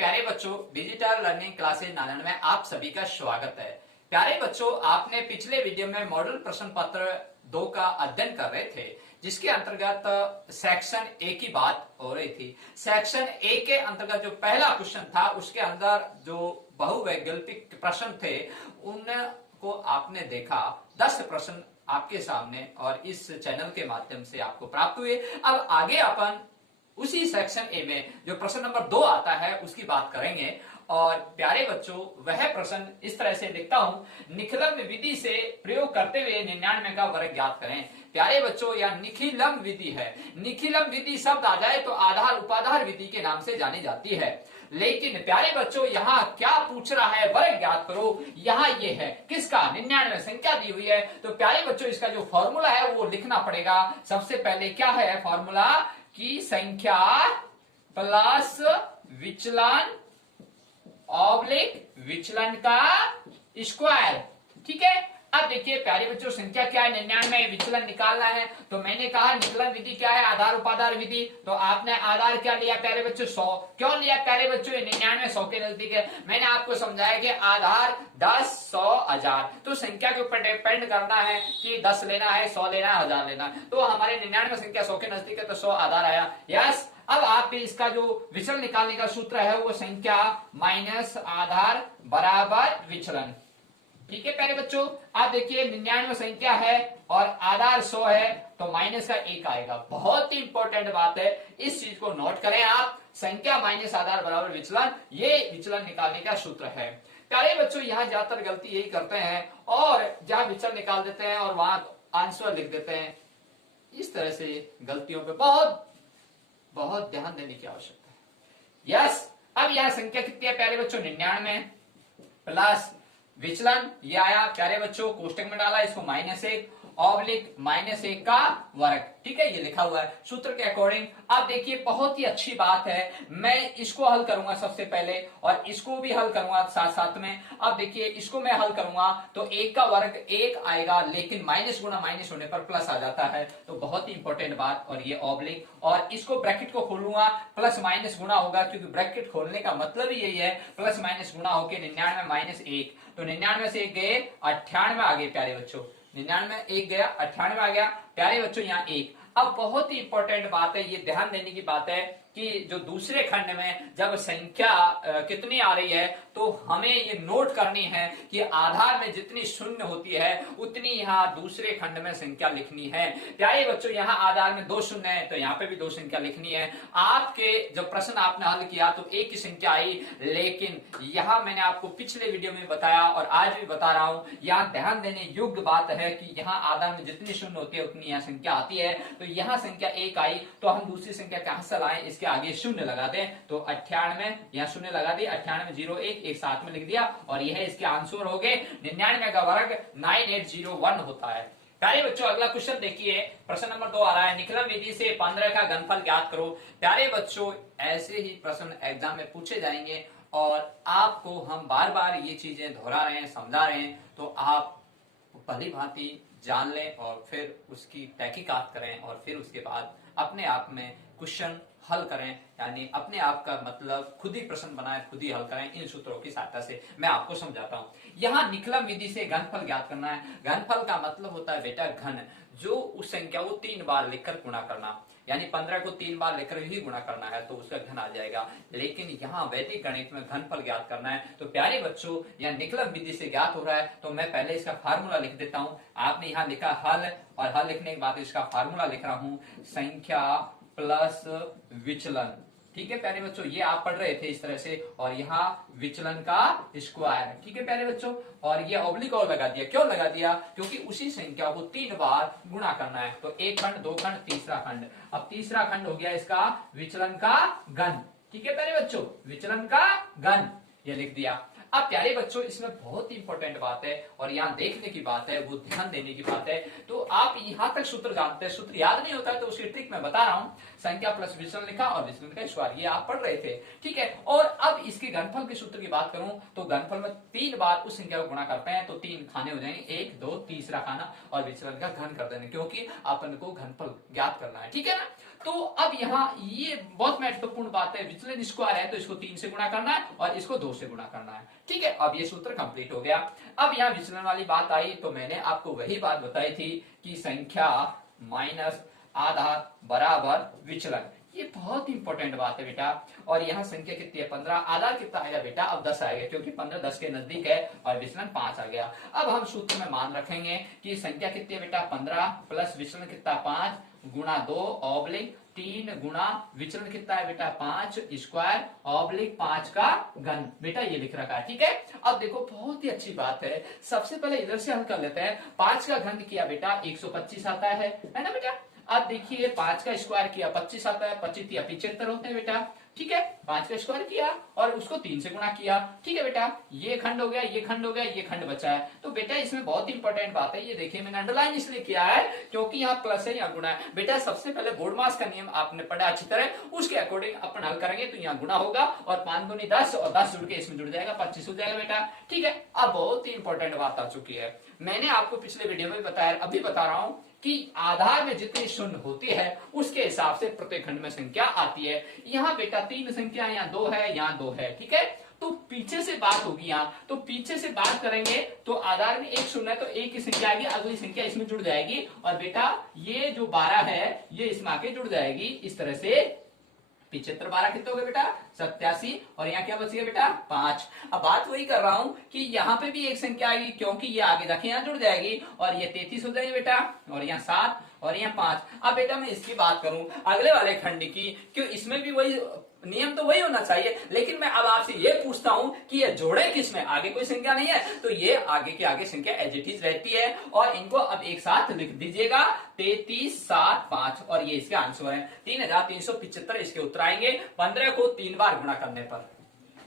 प्यारे बच्चों, digital learning classes Narayan में आप सभी का स्वागत है। प्यारे बच्चों, आपने पिछले वीडियो में मॉडल प्रश्न पत्र 2 का अध्ययन कर रहे थे, जिसके अंतर्गत सेक्शन ए की बात हो रही थी। सेक्शन ए के अंतर्गत जो पहला क्वेश्चन था, उसके अंदर जो बहुवैकल्पिक प्रश्न थे उनको आपने देखा। 10 प्रश्न आपके सामने और इस चैनल के माध्यम से आपको प्राप्त हुए। अब आगे अपन उसी सेक्शन ए में जो प्रश्न नंबर 2 आता है उसकी बात करेंगे। और प्यारे बच्चों, वह प्रश्न इस तरह से लिखता हूं, निखिलम विधि से प्रयोग करते हुए 99 का वर्ग ज्ञात करें। प्यारे बच्चों, यह निखिलम विधि है। निखिलम विधि शब्द आ जाए तो आधार उपाधार विधि के नाम से जानी जाती है। लेकिन प्यारे बच्चों, यहाँ क्या पूछ रहा है, वर्ग ज्ञात करो। यहाँ ये है किसका, 99 संख्या दी हुई है। तो प्यारे बच्चों, इसका जो फॉर्मूला है वो लिखना पड़ेगा। सबसे पहले क्या है फॉर्मूला, की संख्या प्लस विचलन ऑब्लिक विचलन का स्क्वायर। ठीक है। अब देखिए प्यारे बच्चों, संख्या क्या है 99, विचलन निकालना है। तो मैंने कहा निकलन विधि क्या है, आधार उपाधार विधि। तो आपने आधार क्या लिया प्यारे बच्चों, 100। क्यों लिया प्यारे बच्चों, 99 100 के नजदीक है। मैंने आपको समझाया कि आधार 10, 100, 1000। तो संख्या के ऊपर डिपेंड करना है कि 10 लेना है, 100 लेना है, 1000 लेना है। तो हमारे 99 संख्या 100 के नजदीक है, तो 100 आधार आया। यस। अब आप इसका जो विचलन निकालने का सूत्र है वो संख्या माइनस आधार बराबर विचलन। ठीक है प्यारे बच्चों। आप देखिए 99 संख्या है और आधार 100 है, तो माइनस का 1 आएगा। बहुत ही इंपॉर्टेंट बात है, इस चीज को नोट करें आप। संख्या माइनस आधार बराबर विचलन, ये विचलन निकालने का सूत्र है। प्यारे बच्चों, यहां ज्यादातर गलती यही करते हैं और जहां विचलन निकाल देते हैं और वहां आंसर लिख देते हैं। इस तरह से गलतियों पे बहुत ध्यान देने की आवश्यकता है। यस। अब यह संख्या कितनी है प्यारे बच्चों, 99 प्लस विचलन ये आया प्यारे बच्चों, कोष्टक में डाला इसको -1 ऑब्लिक -1 का वर्ग। ठीक है, ये लिखा हुआ है सूत्र के अकॉर्डिंग। अब देखिए बहुत ही अच्छी बात है, मैं इसको हल करूंगा सबसे पहले और इसको भी हल करूंगा साथ साथ में। अब देखिए इसको मैं हल करूंगा तो 1 का वर्ग 1 आएगा, लेकिन माइनस गुना माइनस होने पर प्लस आ जाता है। तो बहुत ही इंपॉर्टेंट बात। और ये ऑब्लिक, और इसको ब्रैकेट को खोलूंगा, प्लस माइनस गुना होगा, क्योंकि ब्रैकेट खोलने का मतलब ही यही है, प्लस माइनस गुना होके 99 -1। तो 99 से 1 गए 98 आ गए प्यारे बच्चों। 99 1 गया 98 आ गया प्यारे बच्चों, यहाँ 1। अब बहुत ही इंपॉर्टेंट बात है, ये ध्यान देने की बात है कि जो दूसरे खंड में जब संख्या कितनी आ रही है तो हमें ये नोट करनी है कि आधार में जितनी शून्य होती है उतनी यहाँ दूसरे खंड में संख्या लिखनी है। प्यारे बच्चों, यहाँ आधार में 2 शून्य है तो यहाँ पे भी 2 संख्या लिखनी है। आपके जब प्रश्न आपने हल किया तो 1 की संख्या आई, लेकिन यहाँ मैंने आपको पिछले वीडियो में बताया और आज भी बता रहा हूं, यहाँ ध्यान देने योग्य बात है कि यहाँ आधार में जितनी शून्य होती है उतनी यहाँ संख्या आती है। तो यहाँ संख्या 1 आई तो हम दूसरी संख्या कहां से लाएं, इसके आगे शून्य लगा दें। तो 98 यहाँ शून्य लगा दी, 98 0 1 एक साथ में लिख दिया और यह इसके आंसर हो गए। 99 का वर्ग 9801 होता है। प्यारे बच्चों, अगला क्वेश्चन देखिए, प्रश्न नंबर 2 आ रहा है, निखिलम विधि से 15 का घनफल ज्ञात करो। प्यारे बच्चों, ऐसे ही प्रश्न एग्जाम में पूछे जाएंगे और आपको हम बार बार ये चीजें दोहरा रहे हैं, समझा रहे हैं, तो आप भली भांति जान लें और फिर उसकी तहकीकात करें और फिर उसके बाद अपने आप में क्वेश्चन हल करें। यानी अपने आप का मतलब खुद ही प्रश्न बनाएं, खुद ही हल करें। इन सूत्रों की सहायता से मैं आपको समझाता हूं। यहाँ निखिलम विधि से घनफल ज्ञात करना है। घनफल का मतलब होता है बेटा घन, जो उस संख्या को 3 बार लिखकर गुणा करना। यानी 15 को 3 बार लेकर ही गुणा करना है तो उसका घन आ जाएगा। लेकिन यहाँ वैदिक गणित में घनफल ज्ञात करना है। तो प्यारे बच्चों, यहाँ निखिलम विधि से ज्ञात हो रहा है तो मैं पहले इसका फार्मूला लिख देता हूं। आपने यहाँ लिखा हल, और हल लिखने के बाद इसका फार्मूला लिख रहा हूं, संख्या प्लस विचलन। ठीक है प्यारे बच्चों, ये आप पढ़ रहे थे इस तरह से, और यहाँ विचलन का स्क्वायर। ठीक है प्यारे बच्चों, और ये ऑब्लिक और लगा दिया। क्यों लगा दिया, क्योंकि उसी संख्या को 3 बार गुणा करना है। तो 1 खंड, 2 खंड, तीसरा खंड। अब तीसरा खंड हो गया इसका विचलन का घन। ठीक है प्यारे बच्चों, विचलन का घन ये लिख दिया। अब प्यारे बच्चों इसमें बहुत ही इंपॉर्टेंट बात है और यहाँ देखने की बात है, वो ध्यान देने की बात है। तो आप यहाँ तक सूत्र जानते हैं, सूत्र याद नहीं होता है तो उसकी ट्रिक मैं बता रहा हूँ। संख्या प्लस विचलन लिखा और विचलन का स्क्वायर, ये आप पढ़ रहे थे, ठीक है। और अब इसके घनफल के सूत्र की बात करूं तो घनफल में 3 बार उस संख्या को गुणा करते हैं तो 3 खाने हो जाएंगे, 1 2 तीसरा खाना और विचलन का घन कर देंगे, क्योंकि अपन को घनफल ज्ञात करना है, ठीक है ना। तो अब यहाँ ये बहुत महत्वपूर्ण बात है, विचलन स्क्वायर है तो इसको 3 से गुणा करना है और इसको 2 से गुणा करना है, ठीक है। अब ये सूत्र कंप्लीट हो गया। अब यहाँ विचलन वाली बात आई तो मैंने आपको वही बात बताई थी कि संख्या माइनस आधार बराबर विचलन, ये बहुत इंपॉर्टेंट बात है बेटा। और यहाँ संख्या कितनी है 15, आधार कितना आएगा बेटा, अब 10 आएगा क्योंकि 15 10 के नजदीक है और विचलन 5 आ गया। अब हम सूत्र में मान रखेंगे कि संख्या कितनी है बेटा 15 प्लस विचलन कितना 5 गुणा 2 ऑब्लिक 3 गुणा विचलन कितना है बेटा 5 स्क्वायर ऑब्लिक 5 का घन, बेटा ये लिख रखा है, ठीक है। अब देखो बहुत ही अच्छी बात है, सबसे पहले इधर से हल कर लेते हैं। 5 का घन किया बेटा 125 आता है ना बेटा। अब देखिए 5 का स्क्वायर किया 25 आता है, 25 या 75 होते हैं बेटा, ठीक है। 5 का स्क्वायर किया और उसको 3 से गुणा किया, ठीक है बेटा। ये खंड हो गया, ये खंड हो गया, ये खंड बचा है। तो बेटा इसमें बहुत इंपॉर्टेंट बात है, ये देखिए मैंने अंडरलाइन इसलिए किया है क्योंकि यहाँ प्लस है यहाँ गुणा है। बेटा सबसे पहले बोर्डमास का नियम आपने पढ़ा अच्छी तरह, उसके अकॉर्डिंग अपन हल करेंगे तो यहाँ गुणा होगा और 5 दूनी 10 और 10 जुड़ के इसमें जुड़ जाएगा 25 हो जाएगा बेटा, ठीक है। अब बहुत ही इंपॉर्टेंट बात आ चुकी है, मैंने आपको पिछले वीडियो में बताया, अभी बता रहा हूं कि आधार में जितनी शून्य होती है उसके हिसाब से प्रत्येक खंड में संख्या आती है। यहाँ बेटा 3 संख्या, यहाँ 2 है, यहाँ 2 है, ठीक है। तो पीछे से बात होगी यहाँ, तो पीछे से बात करेंगे तो आधार में एक शून्य है तो एक की संख्या आएगी, अगली संख्या इसमें जुड़ जाएगी और बेटा ये जो 12 है ये इसमें आके जुड़ जाएगी। इस तरह से 75 12 कितने हो गए बेटा 87 और यहाँ क्या बच गया बेटा 5। अब बात वही कर रहा हूं कि यहाँ पे भी एक संख्या आएगी क्योंकि ये आगे जाके यहाँ जुड़ जाएगी और ये 33 हो जाएगी बेटा और यहाँ 7 और यहाँ 5। अब बेटा मैं इसकी बात करूं अगले वाले खंड की, क्यों इसमें भी वही नियम तो वही होना चाहिए, लेकिन मैं अब आपसे ये पूछता हूं कि ये जोड़े किसमें, आगे कोई संख्या नहीं है तो ये आगे के आगे संख्या एज इट इज रहती है और इनको अब एक साथ लिख दीजिएगा 33 7 5 और ये इसके आंसर है 3375 इसके उत्तर आएंगे 15 को 3 बार गुणा करने पर।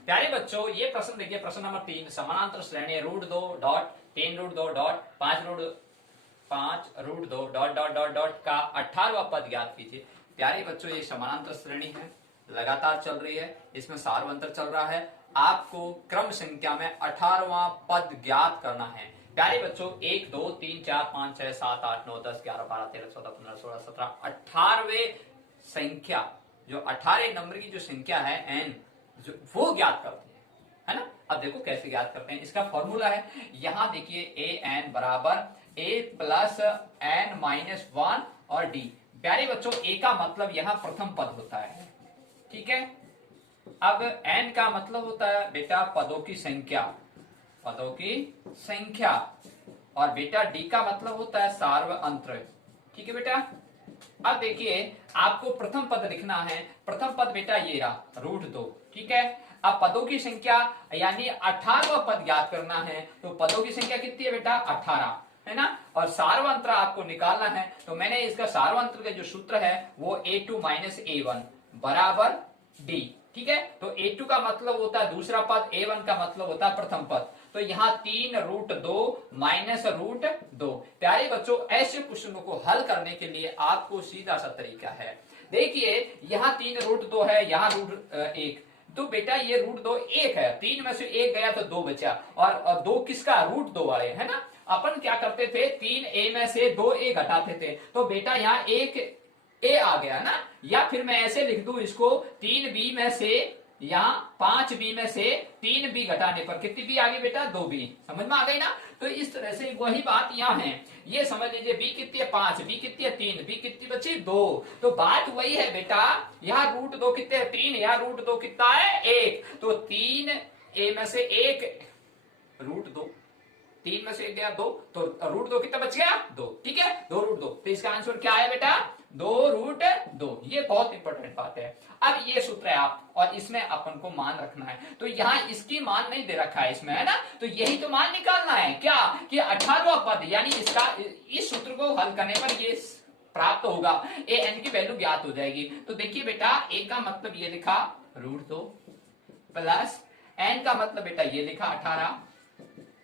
प्यारे बच्चों ये प्रश्न देखिए, प्रश्न नंबर 3, समानांतर श्रेणी √2 dot 3 √2 dot 5 √2 dot dot dot dot का 18वां पद ज्ञात कीजिए। प्यारे बच्चों ये समानांतर श्रेणी है, लगातार चल रही है, इसमें सारवंतर चल रहा है, आपको क्रम संख्या में 18वां पद ज्ञात करना है। प्यारे बच्चों 1 2 3 4 5 6 7 8 9 10 11 12 13 14 15 16 17 18वें संख्या, जो 18 नंबर की जो संख्या है n, जो वो ज्ञात करते है ना। अब देखो कैसे ज्ञात करते हैं, इसका फॉर्मूला है, यहां देखिए ए एन बराबर a प्लस n माइनस 1 और d। प्यारे बच्चों a का मतलब यहां प्रथम पद होता है, ठीक है। अब n का मतलब होता है बेटा पदों की संख्या, पदों की संख्या, और बेटा d का मतलब होता है सार्वअंतर, ठीक है बेटा। अब देखिए आपको प्रथम पद लिखना है, प्रथम पद बेटा ये रहा √2, ठीक है। अब पदों की संख्या यानी 18वां पद ज्ञात करना है, तो पदों की संख्या कितनी है बेटा 18 है ना, और सार्वअंतर आपको निकालना है। तो मैंने इसका सार्वअंतर का जो सूत्र है वो a2 माइनस a1 बराबर d, ठीक है। तो a2 का मतलब होता है दूसरा पद, a1 का मतलब होता है प्रथम पद। तो यहाँ 3 √2 माइनस √2। प्यारे बच्चों ऐसे प्रश्नों को हल करने के लिए आपको सीधा सा तरीका है, देखिए यहाँ 3 √2 है, यहाँ √1, तो बेटा ये √2 1 है, 3 में से 1 गया तो 2 बचा, और 2 किसका √2 वाले है ना। अपन क्या करते थे 3a में से 2a घटाते थे, तो बेटा यहाँ 1 a आ गया ना, या फिर मैं ऐसे लिख दूं इसको 3b में से यहाँ 5b में से 3b घटाने पर कितनी b आ गई बेटा 2b, समझ में आ गई ना। तो इस तरह से वही बात यहाँ है, ये समझ लीजिए b कितनी है 5, b कितनी है 3, b कितनी बची 2। तो बात वही है बेटा, यहाँ √2 कितने है 3, यहाँ √2 कितना है 1, तो 3a में से 1 √2, 3 में से 1 गया 2, तो √2 कितना बच गया 2, ठीक है 2 √2। तो इसका आंसर क्या है बेटा 2 √2। ये बहुत इंपॉर्टेंट बात है। अब ये सूत्र है आप, और इसमें अपन को मान रखना है, तो यहाँ इसकी मान नहीं दे रखा है इसमें है ना, तो यही तो मान निकालना है क्या कि 18वां पद, यानी इसका इस सूत्र को हल करने पर ये प्राप्त होगा, ए एन की वैल्यू ज्ञात हो जाएगी। तो देखिए बेटा ए का मतलब ये लिखा √2 प्लस एन का मतलब बेटा ये लिखा 18,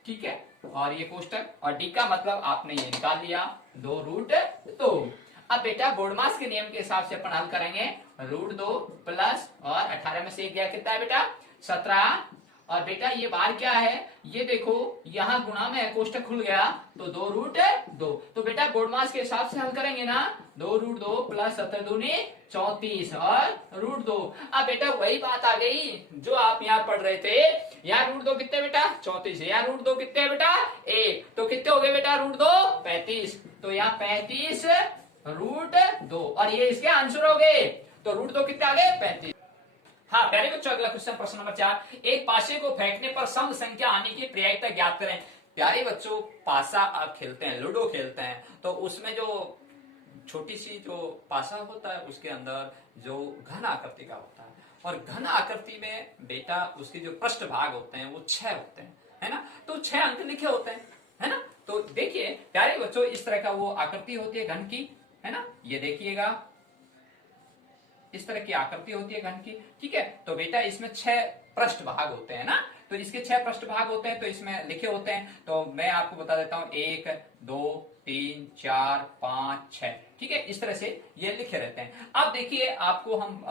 ठीक है, और ये कोष्टक, और डी का मतलब आपने ये निकाल लिया 2√2। अब बेटा बोर्डमास के नियम के हिसाब से अपन हल करेंगे, √2 प्लस और 18 में से एक गया कितना है बेटा 17, और बेटा ये बार क्या है, ये देखो यहाँ गुणा में है, कोष्टक खुल गया तो 2√2। तो बेटा बोर्डमास के हिसाब से हल करेंगे ना, 2√2 प्लस 17 दूनी 34 और √2। अब बेटा वही बात आ गई जो आप यहाँ पढ़ रहे थे, यहाँ √2 कितने बेटा 34 है, यहाँ √2 कितने बेटा 1, तो कितने हो गए बेटा √2 35, तो यहाँ 35√2 और ये इसके आंसर हो गए, तो √2 कितने आ गए 35। हाँ प्यारे बच्चों, अगला क्वेश्चन प्रश्न नंबर 4, एक पासे को फेंकने पर सम संख्या आने की प्रयायिकता ज्ञात करें। प्यारे बच्चों, पासा आप खेलते हैं, लूडो खेलते हैं, तो उसमें जो छोटी सी जो पासा होता है उसके अंदर जो घन आकृति का होता है, और घन आकृति में बेटा उसके जो पृष्ठ भाग होते हैं वो 6 होते हैं, है ना, तो 6 अंक लिखे होते हैं, है ना। तो देखिए प्यारे बच्चों, इस तरह का वो आकृति होती है घन की, है ना, ये देखिएगा इस तरह की आकृति होती है घन की, ठीक है। तो बेटा इसमें 6 पृष्ठ भाग होते हैं ना, तो इसके 6 पृष्ठ भाग होते हैं, तो इसमें लिखे होते हैं, तो मैं आपको बता देता हूं 1 2 3 4 5 6, ठीक है, इस तरह से ये लिखे रहते हैं। अब देखिए आपको हम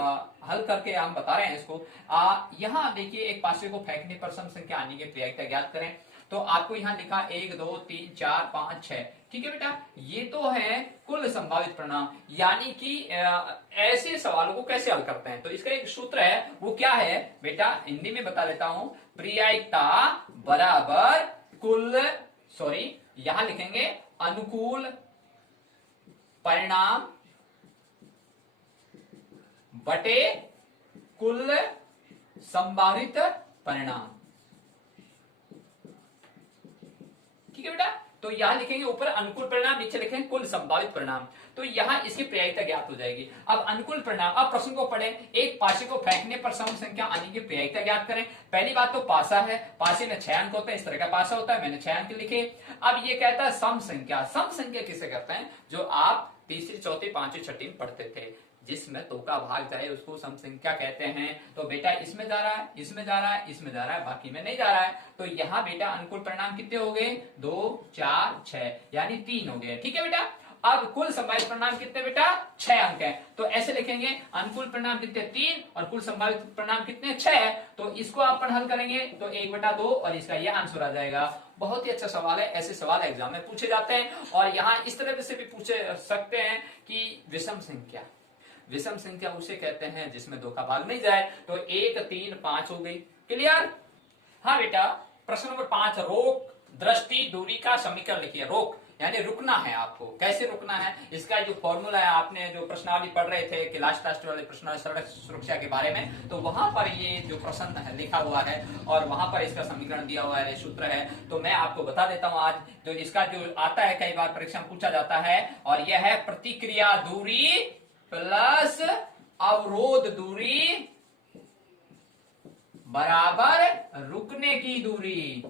हल करके हम बता रहे हैं इसको, यहाँ देखिए एक पासे को फेंकने पर सम संख्या आने की प्रयायिकता ज्ञात करें, तो आपको यहाँ लिखा 1 2 3 4 5 6, ठीक है बेटा, ये तो है कुल संभावित परिणाम, यानी कि ऐसे सवालों को कैसे हल करते हैं, तो इसका एक सूत्र है, वो क्या है बेटा, हिंदी में बता देता हूं, प्रयायिकता बराबर कुल, यहां लिखेंगे अनुकूल परिणाम बटे कुल संभावित परिणाम, ठीक है बेटा। तो यहां लिखेंगे ऊपर अनुकूल परिणाम, नीचे लिखेंगे कुल संभावित परिणाम, तो यहां इसकी प्रयायिकता ज्ञात हो जाएगी। अब अनुकूल परिणाम, अब प्रश्न को पढ़ें, एक पासे को फेंकने पर सम संख्या आने की प्रयायिकता ज्ञात करें। पहली बात तो पासा है, पासे में 6 अंक होते हैं, इस तरह का पासा होता है, मैंने 6 अंक लिखे। अब ये कहता है सम संख्या, सम संख्या किसे कहते हैं, जो आप तीसरी चौथी पांचवी छठी में पढ़ते थे, जिसमें 2 का भाग जाए उसको सम संख्या कहते हैं। तो बेटा इसमें जा रहा है, इसमें जा रहा है, इसमें जा रहा है, बाकी में नहीं जा रहा है, तो यहाँ बेटा अनुकूल परिणाम कितने हो गए 2 4 6, यानी 3 हो गए, ठीक है बेटा। अब कुल संभावित परिणाम कितने बेटा 6 अंक है, तो ऐसे लिखेंगे अनुकूल परिणाम कितने 3 और कुल संभावित परिणाम कितने 6, तो इसको अपन हल करेंगे तो 1/2 और इसका यह आंसर आ जाएगा। बहुत ही अच्छा सवाल है, ऐसे सवाल एग्जाम में पूछे जाते हैं, और यहाँ इस तरह से भी पूछे सकते हैं कि विषम संख्या, विषम संख्या उसे कहते हैं जिसमें 2 का भाग नहीं जाए, तो 1 3 5 हो गई, क्लियर। हाँ बेटा, प्रश्न नंबर 5, रोक दृष्टि दूरी का समीकरण लिखिए। रोक यानी रुकना है आपको, कैसे रुकना है, इसका जो फॉर्मूला है, आपने जो प्रश्नावली पढ़ रहे थे कि लास्ट वाले प्रश्नावली सड़क सुरक्षा के बारे में, तो वहां पर ये जो प्रश्न है लिखा हुआ है और वहां पर इसका समीकरण दिया हुआ है, सूत्र है, तो मैं आपको बता देता हूं आज। तो इसका जो आता है, कई बार परीक्षा में पूछा जाता है, और यह है प्रतिक्रिया दूरी प्लस अवरोध दूरी बराबर रुकने की दूरी,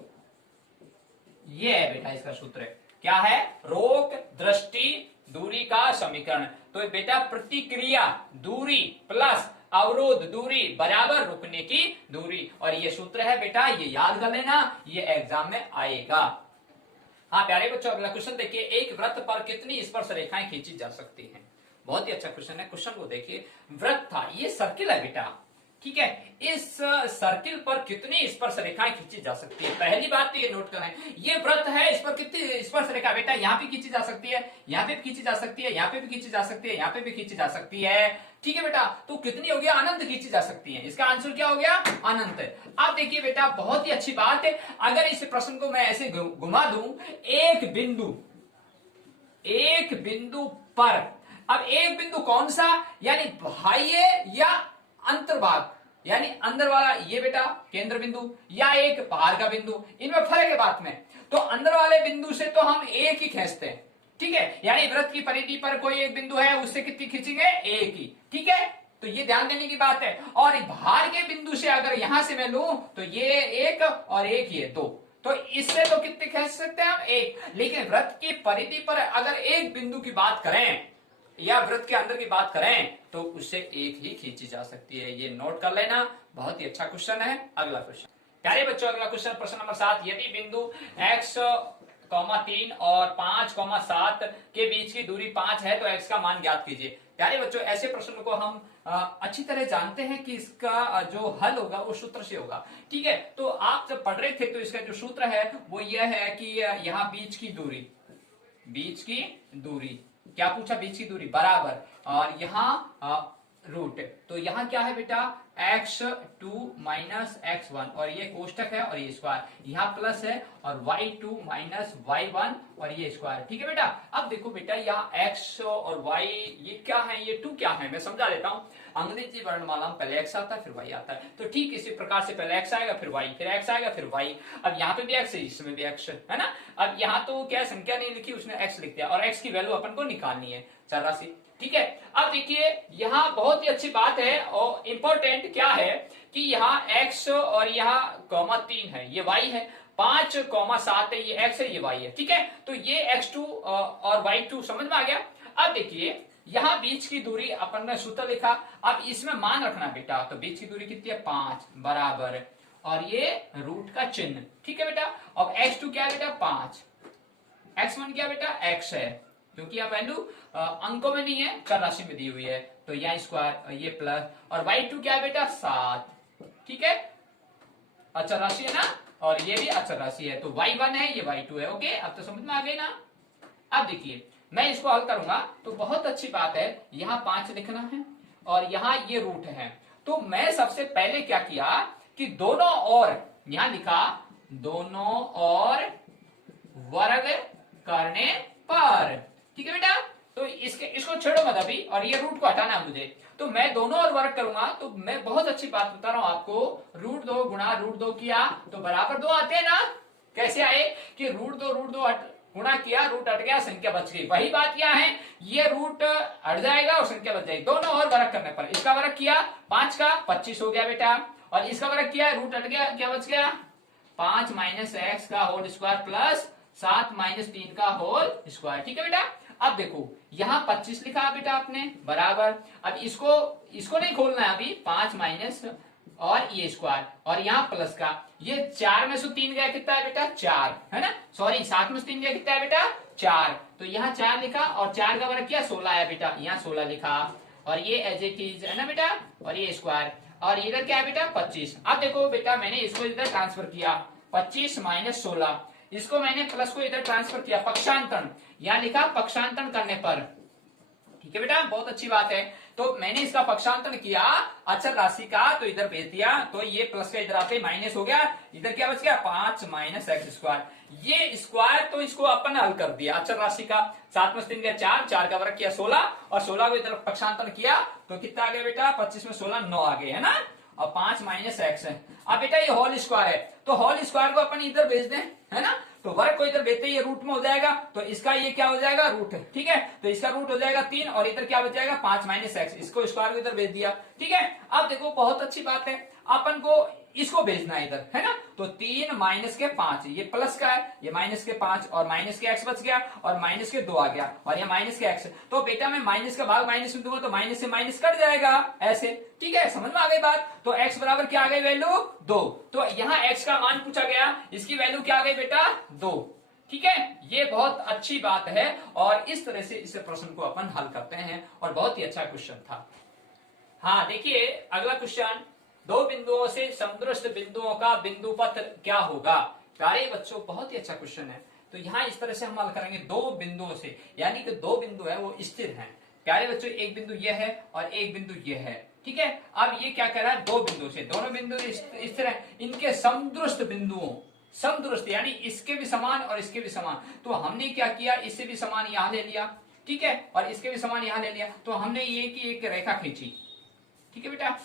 ये है बेटा इसका सूत्र। क्या है, रोक दृष्टि दूरी का समीकरण, तो बेटा प्रतिक्रिया दूरी प्लस अवरोध दूरी बराबर रुकने की दूरी, और ये सूत्र है बेटा, ये याद कर लेना, ये एग्जाम में आएगा। हाँ प्यारे बच्चों, अगला क्वेश्चन देखिए, एक वृत्त पर कितनी स्पर्श रेखाएं खींची जा सकती हैं। बहुत ही अच्छा क्वेश्चन है, क्वेश्चन को देखिए, वृत्त था, ये सर्किल है बेटा, ठीक है, इस सर्किल पर कितनी स्पर्श रेखाएं खींची जा सकती है। पहली बात तो ये नोट करें, ये वृत्त है, इस पर कितनी स्पर्श रेखा बेटा, यहाँ पे खींची जा सकती है, यहाँ पे भी खींची जा सकती है, यहाँ पे भी खींची जा सकती है, यहाँ पे भी खींची जा सकती है, ठीक है बेटा। तो कितनी हो गया, अनंत खींची जा सकती है, इसका आंसर क्या हो गया, अनंत। अब देखिए बेटा, बहुत ही अच्छी बात है, अगर इस प्रश्न को मैं ऐसे घुमा दूं, एक बिंदु पर, अब एक बिंदु कौन सा, यानी बाह्य या अंतर्भाग, यानी अंदर वाला ये बेटा केंद्र बिंदु, या एक बाहर का बिंदु, इनमें फर्क है बात में। तो अंदर वाले बिंदु से तो हम एक ही खींचते हैं, ठीक है, यानी वृत्त की परिधि पर कोई एक बिंदु है, उससे कितनी खींचेंगे, एक ही, ठीक है, तो ये ध्यान देने की बात है। और बाहर के बिंदु से अगर यहां से मैं लूं तो ये एक और एक ये 2, तो इससे तो कितने खींच सकते हैं हम, एक। लेकिन वृत्त की परिधि पर अगर एक बिंदु की बात करें या वृत्त के अंदर की बात करें, तो उससे एक ही खींची जा सकती है, ये नोट कर लेना। बहुत ही अच्छा क्वेश्चन है। अगला क्वेश्चन, प्यारे बच्चों अगला क्वेश्चन प्रश्न नंबर 7, यदि बिंदु x, 3 और 5, 7 के बीच की दूरी 5 है तो x का मान ज्ञात कीजिए। प्यारे बच्चों ऐसे प्रश्न को हम अच्छी तरह जानते हैं कि इसका जो हल होगा वो सूत्र से होगा। ठीक है, तो आप जब पढ़ रहे थे तो इसका जो सूत्र है वो यह है कि यहाँ बीच की दूरी क्या पूछा, बीच की दूरी बराबर, और यहाँ रूट, तो यहाँ क्या है बेटा x2 माइनस x1 और ये कोष्टक है और ये स्क्वायर, यहाँ प्लस है और y2 माइनस y1 और ये स्क्वायर। ठीक है बेटा, अब देखो बेटा यहाँ x और y ये क्या है, ये 2 क्या है, मैं समझा देता हूँ। अंग्रेजी वर्णमाला में पहले x आता है फिर y आता है, तो ठीक इसी प्रकार से पहले x आएगा फिर y, फिर x आएगा फिर y। अब यहाँ पे भी x है, इसमें भी x है ना। अब यहाँ तो क्या संख्या नहीं लिखी, उसने x लिख दिया और x की वैल्यू अपन को निकालनी है, चर राशि। ठीक है, अब देखिए यहाँ बहुत ही अच्छी बात है और इंपॉर्टेंट क्या है कि यहाँ x और यहाँ 3 है, ये y है, 5, 7 है, ये x है, ये y है। ठीक है, तो ये x2 और y2 समझ में आ गया। अब देखिए यहाँ बीच की दूरी अपन ने सूत्र लिखा, अब इसमें मान रखना बेटा, तो बीच की दूरी कितनी है 5 बराबर और ये रूट का चिन्ह। ठीक है बेटा, अब x2 क्या है बेटा 5, x1 क्या बेटा x है, क्योंकि यह वैल्यू अंकों में नहीं है, चर राशि में दी हुई है, तो यह स्क्वायर ये प्लस, और y2 क्या है बेटा 7। ठीक है, अचर राशि है ना, और ये भी अचर राशि है, तो y1 है ये y2 है। ओके, अब तो समझ में आ गई ना। अब देखिए मैं इसको हल करूंगा तो बहुत अच्छी बात है, यहाँ 5 लिखना है और यहाँ ये रूट है, तो मैं सबसे पहले क्या किया कि दोनों ओर यहाँ लिखा, दोनों ओर वर्ग करने पर। ठीक है बेटा, तो इसको छेड़ो मत अभी, और ये रूट को हटाना है मुझे, तो मैं दोनों ओर वर्ग करूंगा, तो मैं बहुत अच्छी बात बता रहा हूं आपको, √2 गुणा √2 किया तो बराबर 2 आते हैं ना। कैसे आए कि √2 गुणा किया, रूट हट गया, संख्या बच गई। वही बात क्या है, ये रूट हट जाएगा और संख्या बच जाएगी, दोनों ओर वर्ग करने पर। इसका वर्ग किया 5 का 25 हो गया बेटा, और इसका वर्ग किया रूट हट गया, क्या बच गया 5 माइनस x का होल स्क्वायर प्लस 7 माइनस 3 का होल स्क्वायर। ठीक है बेटा, अब देखो यहाँ 25 लिखा है बेटा आपने बराबर, अब इसको नहीं खोलना है अभी, 5 माइनस और ये स्क्वायर और यहाँ प्लस का, ये 4 में से 3 गया कितना है बेटा 4 है ना, सॉरी 7 में से 3 गया कितना है बेटा 4, तो यहाँ 4 लिखा और 4 का वर्ग किया 16 है बेटा, यहाँ 16 लिखा, और ये एज इट इज है ना बेटा, और ये स्क्वायर, और इधर क्या है बेटा 25। अब देखो बेटा मैंने इसको इधर ट्रांसफर किया 25 माइनस 16, इसको मैंने प्लस को इधर ट्रांसफर किया, पक्षांतरण, यहाँ लिखा पक्षांतरण करने पर। ठीक है बेटा, बहुत अच्छी बात है, तो मैंने इसका पक्षांतरण किया अचर राशि का, तो इधर भेज दिया, तो ये प्लस का इधर आते माइनस हो गया, इधर क्या बच गया 5 माइनस x स्क्वायर, ये स्क्वायर तो इसको अपन हल कर दिया अचर राशि का, 7 में 3 गया 4, 4 का वर्ग किया 16 और 16 को इधर पक्षांतरण किया तो कितना आ गया बेटा 25 में 16 9 आ गए है ना, और 5 माइनस x है। अब बेटा ये होल स्क्वायर है, तो होल स्क्वायर को अपन इधर भेज दें है ना, तो वर्ग को इधर भेजते ये रूट में हो जाएगा, तो इसका ये क्या हो जाएगा रूट है। ठीक है, तो इसका रूट हो जाएगा 3 और इधर क्या बच जाएगा 5 माइनस x, इसको स्क्वायर को इधर भेज दिया। ठीक है, अब देखो बहुत अच्छी बात है, अपन को इसको भेजना है इधर है ना, तो 3 माइनस के 5, ये प्लस का है, ये माइनस के 5 और माइनस के x बच गया और माइनस के 2 आ गया और ये माइनस के x, तो बेटा मैं माइनस का भाग माइनस में दूंगा तो माइनस से माइनस कट जाएगा ऐसे। ठीक है, समझ में आ गई बात, तो x बराबर क्या आ गई वैल्यू 2, तो यहाँ x का मान पूछा गया, इसकी वैल्यू क्या आ गई बेटा 2। ठीक है, ये बहुत अच्छी बात है और इस तरह से इस प्रश्न को अपन हल करते हैं और बहुत ही अच्छा क्वेश्चन था। हाँ देखिए अगला क्वेश्चन, दो बिंदुओं से समदृष्ट बिंदुओं का बिंदु पथ क्या होगा। प्यारे बच्चों बहुत ही अच्छा क्वेश्चन है, तो यहाँ इस तरह से हम हल करेंगे, दो बिंदुओं से, यानी कि दो बिंदु है वो स्थिर हैं। प्यारे बच्चों एक बिंदु ये है और एक बिंदु ये है। ठीक है, अब ये क्या कह रहा है, दो बिंदु से, दोनों बिंदु स्थिर है, इनके समदृष्ट बिंदुओं, समदृष्ट यानी इसके भी समान और इसके भी समान, तो हमने क्या किया इससे भी समान यहां ले लिया, ठीक है, और इसके भी समान यहां ले लिया, तो हमने ये की एक रेखा खींची। ठीक है बेटा,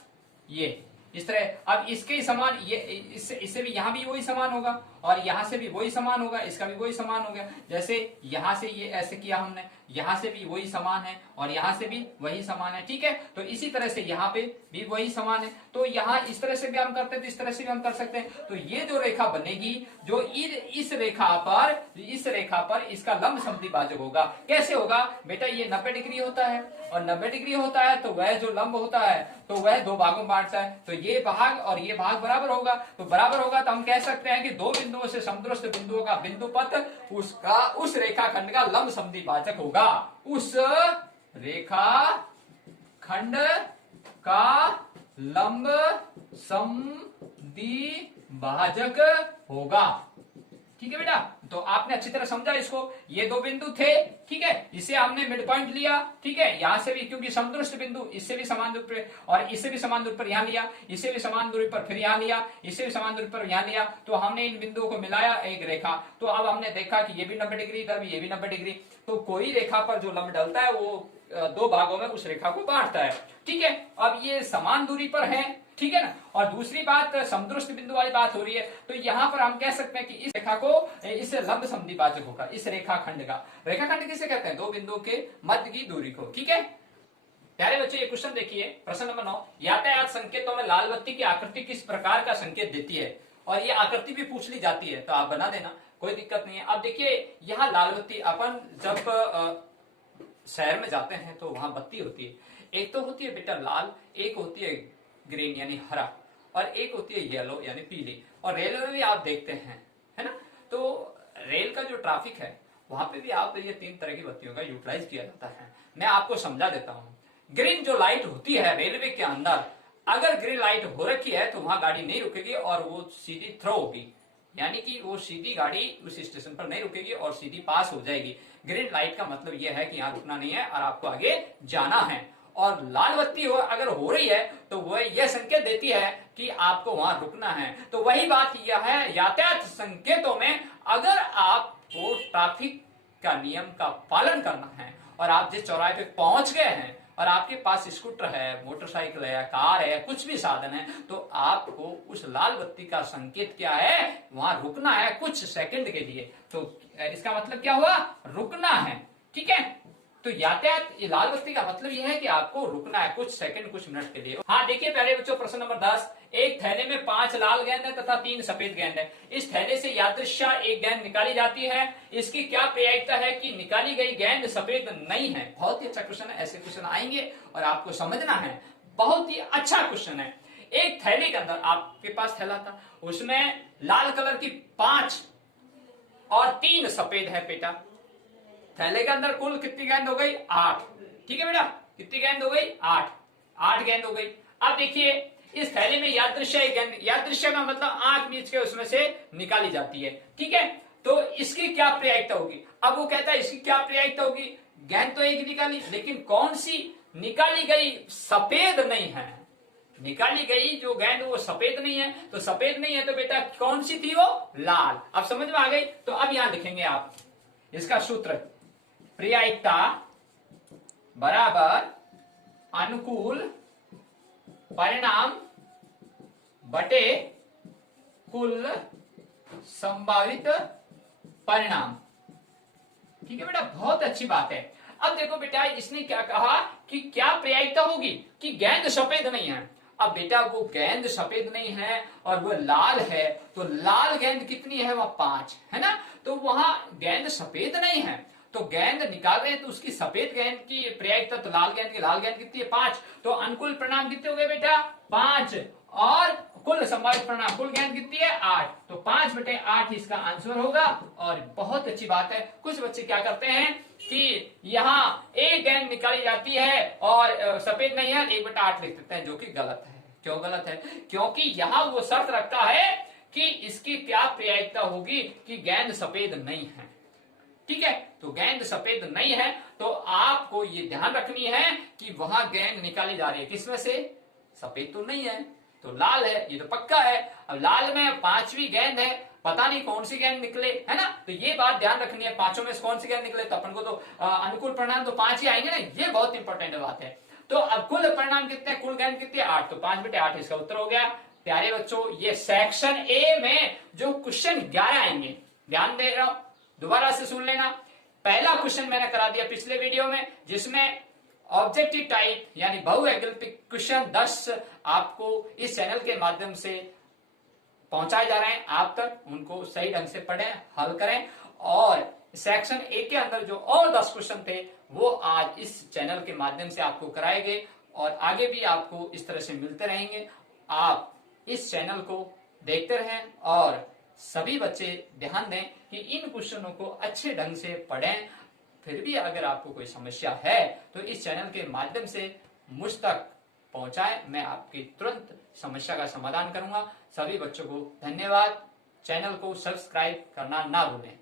ये इस तरह, अब इसके ही समान ये इससे भी यहां भी वही समान होगा और यहां से भी वही समान होगा, इसका भी वही समान हो गया। जैसे यहां से ये ऐसे किया हमने, यहां से भी वही समान है और यहां से भी वही समान है, ठीक है। तो इसी तरह से यहां पे भी वही समान है, तो यहां इस तरह से भी हम करते हैं तो इस तरह से भी हम कर सकते हैं। तो ये जो रेखा बनेगी, जो इस रेखा पर इसका लंब समद्विभाजक होगा। कैसे होगा बेटा, ये 90 डिग्री होता है और 90 डिग्री होता है तो वह जो लंब होता है तो वह दो भागों में बांटता है, तो ये भाग और ये भाग बराबर होगा। तो बराबर होगा तो हम कह सकते हैं कि दो बिंदुओं से समदृष्ट बिंदुओं का बिंदु पथ उस रेखाखंड का लंब समद्विभाजक होगा। उस रेखा खंड का लंब समद्विभाजक होगा, ठीक है बेटा। तो आपने अच्छी तरह समझा इसको। ये दो बिंदु थे, ठीक है, इसे हमने मिड पॉइंट लिया, ठीक है। यहां से भी क्योंकि समदृष्ट बिंदु, इससे भी समान दूरी पर और इससे भी समान दूरी पर यहां लिया, इससे भी समान दूरी पर फिर यहां लिया, इससे भी समान दूरी पर यहां लिया, तो हमने इन बिंदुओं को मिलाया एक रेखा। तो अब हमने देखा कि ये भी 90 डिग्री, इधर भी ये भी 90 डिग्री। तो कोई रेखा पर जो लंब डलता है वो दो भागों में उस रेखा को बांटता है, ठीक है। अब ये समान दूरी पर है, ठीक है ना। और दूसरी बात समदृष्ट बिंदु वाली बात हो रही है, तो यहां पर हम कह सकते हैं कि इस रेखा को इस लंब समद्विभाजक होगा, इस रेखाखंड का। रेखाखंड किसे कहते हैं, दो बिंदुओं के मध्य की दूरी को, ठीक है। प्यारे बच्चों ये क्वेश्चन देखिए, प्रश्न नंबर 9, यातायात संकेतों में लाल बत्ती की आकृति किस प्रकार का संकेत देती है। और ये आकृति भी पूछ ली जाती है तो आप बना देना, कोई दिक्कत नहीं है। अब देखिए यहाँ लाल बत्ती, अपन जब शहर में जाते हैं तो वहां बत्ती होती है, एक तो होती है बेटा लाल, एक होती है ग्रीन यानी हरा, और एक होती है येलो यानी पीली। और रेलवे में भी आप देखते हैं, है ना, तो रेल का जो ट्रैफिक है वहां पे भी आप ये तीन तरह की बत्तियों का यूटिलाइज किया जाता है। मैं आपको समझा देता हूँ। ग्रीन जो लाइट होती है रेलवे के अंदर, अगर ग्रीन लाइट हो रखी है तो वहां गाड़ी नहीं रुकेगी और वो सीधी थ्रो होगी, यानी कि वो सीधी गाड़ी उस स्टेशन पर नहीं रुकेगी और सीधी पास हो जाएगी। ग्रीन लाइट का मतलब यह है कि यहाँ रुकना नहीं है और आपको आगे जाना है। और लाल बत्ती अगर हो रही है तो वह यह संकेत देती है कि आपको वहां रुकना है। तो वही बात यह है, यातायात संकेतों में अगर आपको ट्रैफिक का नियम का पालन करना है और आप जिस चौराहे पे पहुंच गए हैं और आपके पास स्कूटर है, मोटरसाइकिल है, कार है, कुछ भी साधन है, तो आपको उस लाल बत्ती का संकेत क्या है, वहां रुकना है कुछ सेकंड के लिए। तो इसका मतलब क्या हुआ, रुकना है, ठीक है। तो यातायात लाल बत्ती का मतलब यह है कि आपको रुकना है कुछ सेकंड, कुछ मिनट के लिए। हाँ देखिए पहले बच्चों, प्रश्न नंबर 10, एक थैले में 5 लाल गेंद है तथा 3 सफेद गेंद है। इस थैले से यादृच्छा एक गेंद निकाली जाती है, इसकी क्या प्रायिकता है कि निकाली गई गेंद सफेद नहीं है। बहुत ही अच्छा क्वेश्चन है, ऐसे क्वेश्चन आएंगे और आपको समझना है, बहुत ही अच्छा क्वेश्चन है। एक थैले के अंदर, आपके पास थैला था, उसमें लाल कलर की 5 और 3 सफेद है बेटा। थैले के अंदर कुल कितनी गेंद हो गई, 8, ठीक है बेटा। कितनी गेंद हो गई, 8 गेंद हो गई। अब देखिए इस थैले में यादृच्छा एक गेंद, यादृच्छा का मतलब आंख मीच के उसमें से निकाली जाती है, ठीक है। तो इसकी क्या प्रायिकता होगी, अब वो कहता है इसकी क्या प्रायिकता होगी, गेंद तो एक निकाली, लेकिन कौन सी निकाली गई सफेद नहीं है। निकाली गई जो गेंद वो सफेद नहीं है, तो सफेद नहीं है तो बेटा कौन सी थी, वो लाल। अब समझ में आ गई। तो अब यहां लिखेंगे आप इसका सूत्र, प्रायिकता बराबर अनुकूल परिणाम बटे कुल संभावित परिणाम, ठीक है बेटा, बहुत अच्छी बात है। अब देखो बेटा इसने क्या कहा कि क्या प्रायिकता होगी कि गेंद सफेद नहीं है। अब बेटा वो गेंद सफेद नहीं है और वो लाल है, तो लाल गेंद कितनी है, वह 5 है ना। तो वहां गेंद सफेद नहीं है, तो गेंद निकाल रहे हैं तो उसकी सफेद गेंद की प्रायिकता, तो लाल गेंद कितनी है, 5। तो अनुकूल परिणाम कितने हो गए बेटा, 5, और कुल संभावित परिणाम, कुल गेंद कितनी है, 8। तो 5/8 इसका आंसर होगा। और बहुत अच्छी बात है, कुछ बच्चे क्या करते हैं कि यहाँ एक गेंद निकाली जाती है और सफेद नहीं है, 1/8 लिख देते हैं, जो कि गलत है। क्यों गलत है, क्योंकि यहाँ वो शर्त रखता है कि इसकी क्या प्रायिकता होगी कि गेंद सफेद नहीं है, ठीक है। तो गेंद सफेद नहीं है तो आपको ये ध्यान रखनी है कि वहां गेंद निकाली जा रही है किसमें से, सफेद तो नहीं है, तो लाल है, ये तो पक्का है। अब लाल में 5वीं गेंद है, पता नहीं कौन सी गेंद निकले, है ना। तो ये बात ध्यान रखनी है, 5 में से कौन सी गेंद निकले, तो अपन को तो अनुकूल परिणाम तो 5 ही आएंगे ना, ये बहुत इंपॉर्टेंट बात है। तो अब कुल परिणाम कितने, कुल गेंद कितनी है, 8, तो 5/8 इसका उत्तर हो गया। प्यारे बच्चों, ये सेक्शन ए में जो क्वेश्चन 11 आएंगे, ध्यान दे रहा हूं, दोबारा से सुन लेना। पहला क्वेश्चन मैंने करा दिया पिछले वीडियो में, जिसमें ऑब्जेक्टिव टाइप यानी बहुवैकल्पिक क्वेश्चन 10 आपको इस चैनल के माध्यम से पहुंचाए जा रहे हैं आप तक। उनको सही ढंग से पढ़ें, हल करें। और सेक्शन ए के अंदर जो और 10 क्वेश्चन थे वो आज इस चैनल के माध्यम से आपको कराए गए और आगे भी आपको इस तरह से मिलते रहेंगे। आप इस चैनल को देखते रहें और सभी बच्चे ध्यान दें कि इन क्वेश्चनों को अच्छे ढंग से पढ़ें। फिर भी अगर आपको कोई समस्या है तो इस चैनल के माध्यम से मुझ तक पहुंचाएं, मैं आपकी तुरंत समस्या का समाधान करूंगा। सभी बच्चों को धन्यवाद। चैनल को सब्सक्राइब करना ना भूलें।